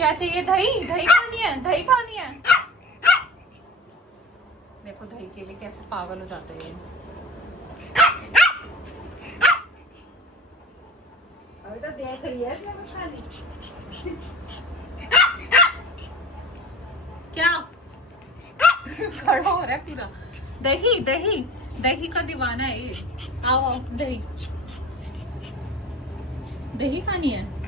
क्या चाहिए? दही? दही खानी है? दही खानी है? देखो दही के लिए कैसे पागल हो जाते हैं। अभी तो देख रही है इसने बस खाली। क्या खड़ा हो रहा है पूरा? दही दही दही का दीवाना है ये। आओ आओ, दही दही खानी है।